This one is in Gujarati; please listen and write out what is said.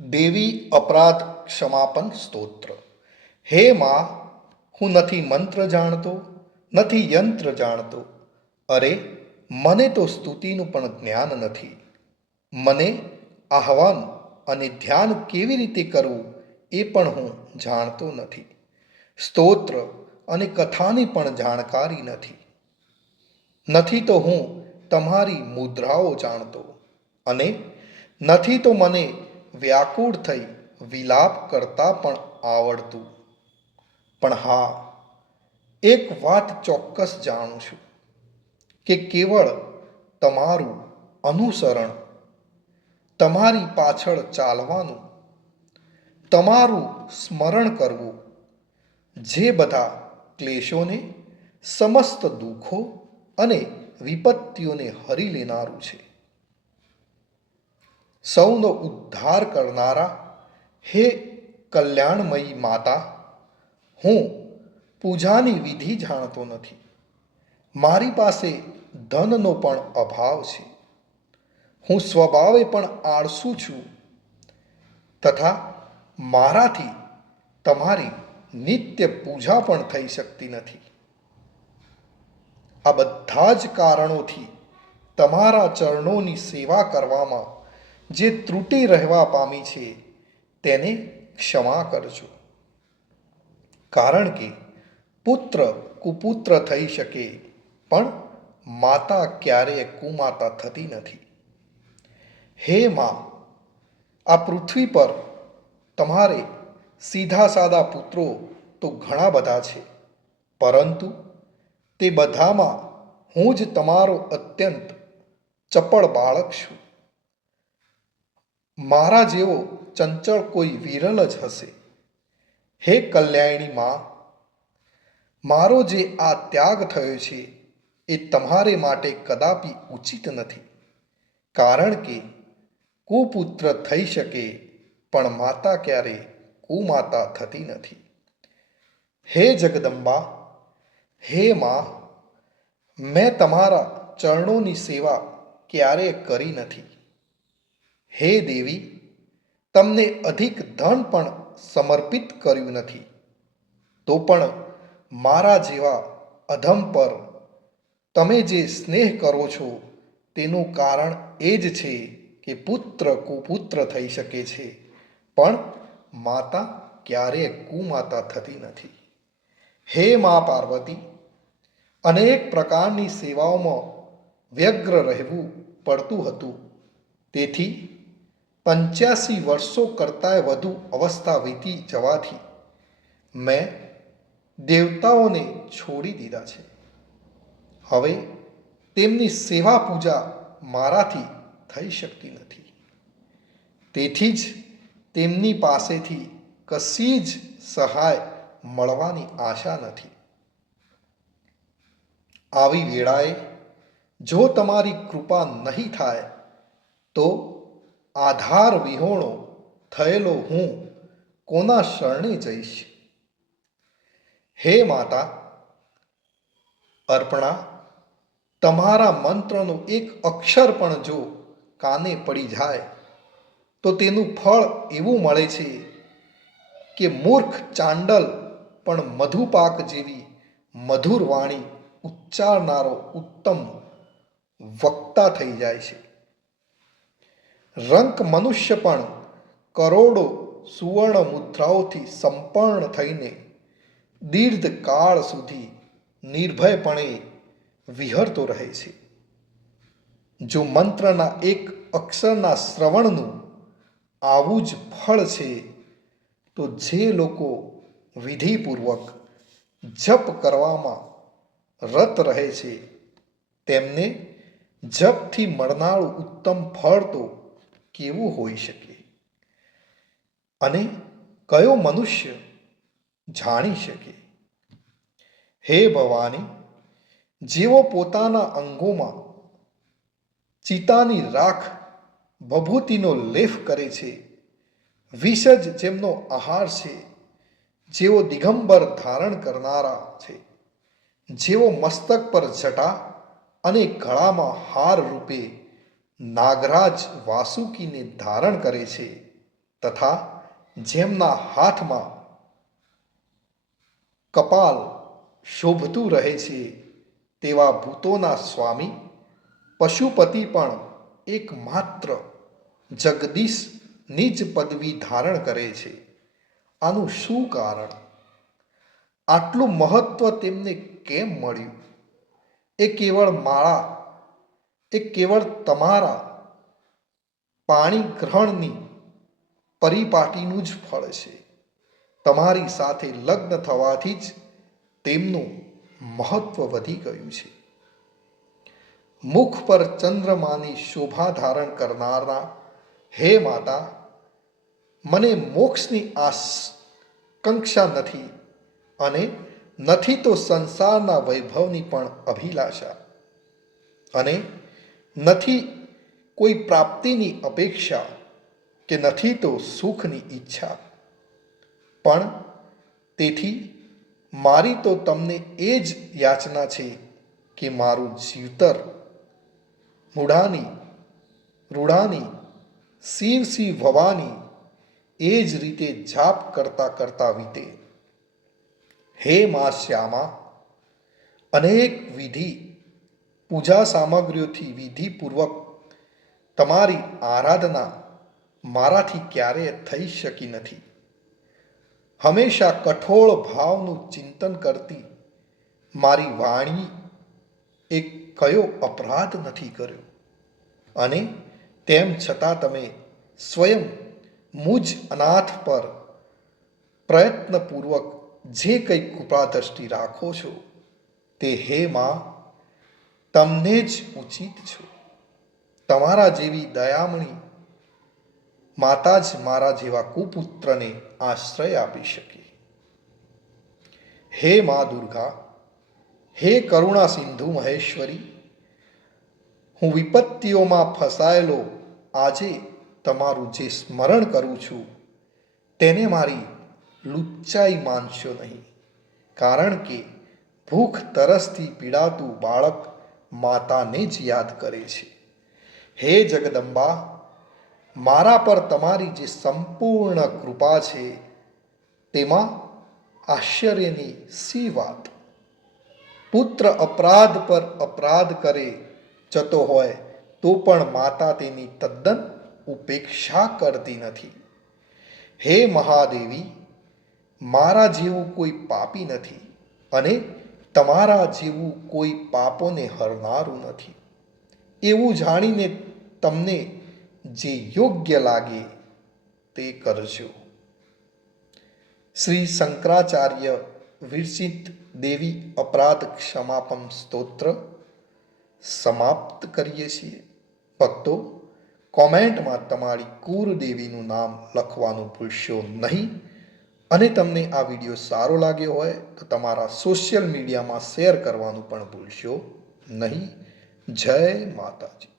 દેવી અપરાધ ક્ષમાપન સ્તોત્ર. હે માં, હું નથી મંત્ર જાણતો, નથી યંત્ર જાણતો. અરે, મને તો સ્તુતિનું પણ જ્ઞાન નથી. મને આહ્વાન અને ધ્યાન કેવી રીતે કરવું એ પણ હું જાણતો નથી. સ્તોત્ર અને કથાની પણ જાણકારી નથી. નથી તો હું તમારી મુદ્રાઓ જાણતો, અને નથી તો મને વ્યાકુળ થઈ વિલાપ કરતા પણ આવડતું. પણ હા, એક વાત ચોક્કસ જાણું છું કે કેવળ તમારું અનુસરણ, તમારી પાછળ ચાલવાનું, તમારું સ્મરણ કરવું, જે બધા ક્લેશોને, સમસ્ત દુઃખો અને વિપત્તિઓને હરી લેનારું છે. સૌનો ઉદ્ધાર કરનારા હે કલ્યાણમયી માતા, હું પૂજાની વિધિ જાણતો નથી. મારી પાસે ધનનો પણ અભાવ છે. હું સ્વભાવે પણ આળસુ છું, તથા મારાથી તમારી નિત્ય પૂજા પણ થઈ શકતી નથી. આ બધા જ કારણોથી તમારા ચરણોની સેવા કરવામાં જે ત્રુટિ રહેવા પામી છે તેને ક્ષમા કરજો. કારણ કે પુત્ર કુપુત્ર થઈ શકે, પણ માતા ક્યારેય કુમાતા થતી નથી. હે માં, આ પૃથ્વી પર તમારે સીધા સાદા પુત્રો તો ઘણા બધા છે, પરંતુ તે બધામાં હું જ તમારો અત્યંત ચપળ બાળક છું. મારા જેવો ચંચળ કોઈ વિરલ જ હશે. હે કલ્યાણી માં, મારો જે આ ત્યાગ થયો છે એ તમારે માટે કદાપી ઉચિત નથી. કારણ કે કુપુત્ર થઈ શકે, પણ માતા ક્યારેય કુમાતા થતી નથી. હે જગદંબા, હે માં, મેં તમારા ચરણોની સેવા ક્યારેય કરી નથી. હે દેવી, તમને અધિક ધન પણ સમર્પિત કર્યું નથી. તો પણ મારા જેવા અધમ પર તમે જે સ્નેહ કરો છો તેનું કારણ એ જ છે કે પુત્ર કુપુત્ર થઈ શકે છે, પણ માતા ક્યારેય કુમાતા થતી નથી. હે મા પાર્વતી, અનેક પ્રકારની સેવાઓમાં વ્યગ્ર રહેવું પડતું હતું. તેથી 85 વર્ષો કરતાંય વધુ અવસ્થા વીતી જવાથી મેં દેવતાઓને છોડી દીધા છે. હવે તેમની સેવા પૂજા મારાથી થઈ શકતી નથી. તેથી જ તેમની પાસેથી કશી જ સહાય મળવાની આશા નથી. આવી વેળાએ જો તમારી કૃપા નહીં થાય તો આધાર વિહોણો થયેલો હું કોના શરણે જઈશ? હે માતા અર્પણા, તમારા મંત્રનો એક અક્ષર પણ જો કાને પડી જાય તો તેનું ફળ એવું મળે છે કે મૂર્ખ ચાંડલ પણ મધુપાક જેવી મધુર વાણી ઉચ્ચારનારો ઉત્તમ વક્તા થઈ જાય છે. રંક મનુષ્ય પણ કરોડો સુવર્ણ મુદ્રાઓથી સંપન્ન થઈને દીર્ઘ કાળ સુધી નિર્ભયપણે વિહરતો રહે છે. જો મંત્રના એક અક્ષરના શ્રવણનું આવું જ ફળ છે, તો જે લોકો વિધિપૂર્વક જપ કરવામાં રત રહે છે તેમને જપથી મળનારું ઉત્તમ ફળ તો કેવું હોઈ શકે? અને કયો મનુષ્ય જાણી શકે? હે ભવાની, જેઓ પોતાના અંગોમાં ચિતાની રાખ ભભૂતિનો લેફ કરે છે, વિષ જ જેમનો આહાર છે, જેઓ દિગંબર ધારણ કરનારા છે, જેઓ મસ્તક પર જટા અને ગળામાં હાર રૂપે નાગરાજ વાસુકીને ધારણ કરે છે, તથા જેમના હાથમાં કપાલ શોભતું રહે છે તેવા ભૂતોના સ્વામી પશુપતિ પણ એકમાત્ર જગદીશની જ પદવી ધારણ કરે છે. આનું શું કારણ? આટલું મહત્વ તેમને કેમ મળ્યું? એ કેવળ તમારા પાણી ગ્રહણની પરિપાટીનું જ ફળ છે. તમારી સાથે લગ્ન થવાથી જ તેમનું મહત્વ વધી ગયું છે. મુખ પર ચંદ્રમાની શોભા ધારણ કરનારા હે માતા, મને મોક્ષની આકાંક્ષા નથી અને નથી તો સંસારના વૈભવની પણ અભિલાષા અને નથી કોઈ પ્રાપ્તિની અપેક્ષા કે નથી તો સુખની ઈચ્છા. પણ તેથી મારી તો તમને એ જ યાચના છે કે મારું જીવતર રૂડાની શિવ શિવ ભવાની એ જ રીતે જાપ કરતા કરતા વીતે. હે મા શ્યામા, અનેક પૂજા સામગ્રીઓથી વિધિપૂર્વક તમારી આરાધના મારાથી ક્યારેય થઈ શકી નથી. હંમેશા કઠોળ ભાવનું ચિંતન કરતી મારી વાણી એ કયો અપરાધ નથી કર્યો અને તેમ છતાં તમે સ્વયં મુજ અનાથ પર પ્રયત્નપૂર્વક જે કંઈ કૃપા દ્રષ્ટિ રાખો છો તે હે માં તમને જ ઉચિત છો. તમારા જેવી દયામણી માતા જ મારા જેવા કુપુત્રને આશ્રય આપી શકે. હે મા દુર્ગા, હે કરુણા સિંધુ મહેશ્વરી, હું વિપત્તિઓમાં ફસાયેલો આજે તમારું જે સ્મરણ કરું છું તેને મારી લુચ્ચાઈ માનશો નહીં. કારણ કે ભૂખ તરસથી પીડાતું બાળક માતાને જ યાદ કરે છે. હે જગદંબા, મારા પર તમારી જે સંપૂર્ણ કૃપા છે તેમાં આશ્ચર્યની સી વાત. પુત્ર અપરાધ પર અપરાધ કરે જતો હોય તો પણ માતા તેની તદ્દન ઉપેક્ષા કરતી નથી. હે મહાદેવી, મારા જેવું કોઈ પાપી નથી અને તમારા જેવું કોઈ પાપોને હરનારું નથી. એવું જાણીને તમને જે યોગ્ય લાગે તે કરજો. શ્રી શંકરાચાર્ય વિરચિત દેવી અપરાધ ક્ષમાપમ સ્તોત્ર સમાપ્ત કરીએ છીએ. ભક્તો, કોમેન્ટમાં તમારી કુળદેવીનું નામ લખવાનું ભૂલશો નહીં અને તમને આ વિડીયો સારો લાગ્યો હોય તો તમારા સોશિયલ મીડિયામાં શેર કરવાનું પણ ભૂલશો નહીં. જય માતાજી.